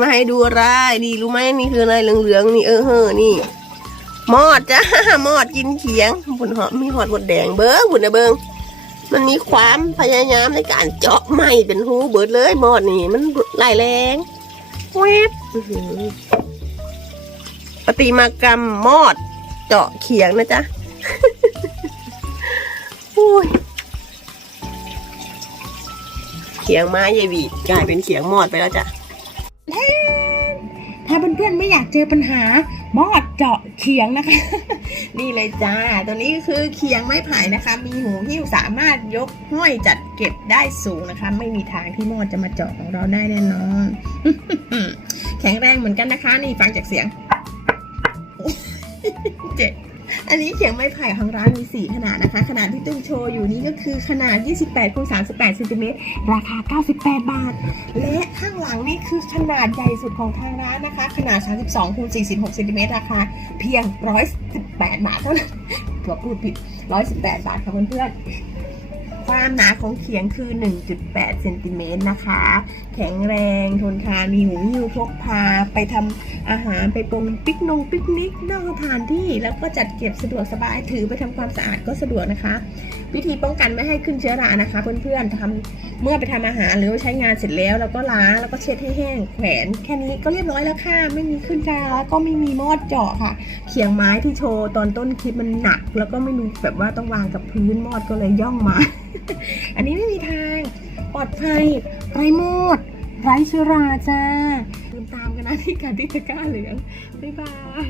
มาให้ดูอะไรนี่รู้ไหมนี่คืออะไรเหลืองๆนี่เออเฮ้อนี่มอดจ้ามอดกินเขียงบุญหอมมีหอดบดแดงเบิ้งบุญนะเบิ้งมันมีความพยายามในการเจาะไม้เป็นหูเบิดเลยมอดนี่มันไหลแรงแวบปฏิมากรรมมอด เจาะเขียงนะจ๊ะอุ้ยเขียงไม้ยายบีกลายเป็นเขียงมอดไปแล้วจ้ะ ถ้าเพื่อนๆไม่อยากเจอปัญหามอดเจาะเขียงนะคะ นี่เลยจ้า ตัวนี้คือเขียงไม้ไผ่นะคะ มีหูหิ้วสามารถยกห้อยจัดเก็บได้สูงนะคะ ไม่มีทางที่มอดจะมาเจาะของเราได้แน่นอน แข็งแรงเหมือนกันนะคะ นี่ฟังจากเสียงเจ็ด อันนี้เขียงไม้ไผ่ของร้านมี 4 ขนาดนะคะ ขนาดที่ตุ้มโชว์อยู่นี้ก็คือขนาด 28คูณ38เซนติเมตรราคา 98 บาท และข้างหลังนี่คือขนาดใหญ่สุดของทางร้านนะคะ ขนาด 32คูณ46เซนติเมตรราคาเพียง 118 บาทเท่านั้นตัวพูดผิด 118 บาทค่ะเพื่อนๆ ความหนาของเขียงคือ 1.8เซนติเมตรนะคะ แข็งแรงทนทานมีหูหิ้วพกพาไปทำอาหารไปปรุงปิกนงปิกนิกนอกสถานที่ แล้วก็จัดเก็บสะดวกสบายถือไปทำความสะอาดก็สะดวกนะคะ วิธีป้องกันไม่ให้ขึ้นเชื้อรานะคะ เพื่อนๆทำเมื่อไปทำอาหารหรือใช้งานเสร็จแล้วเราก็ล้างแล้วก็เช็ดให้แห้งแขวนแค่นี้ก็เรียบร้อยแล้วค่ะไม่มีขึ้นราแล้วก็ไม่มีมอดเจาะค่ะ เขียงไม้ที่โชว์ตอนต้นคลิปมันหนัก แล้วก็ไม่รู้แบบว่าต้องวางกับพื้นมอดก็เลยย่องมา อันนี้ไม่มีทาง ปลอดภัยไร้มอดไร้เชื้อราจ้าติดตามกันนะที่การที่ตะกร้าเหลือง บ๊ายบาย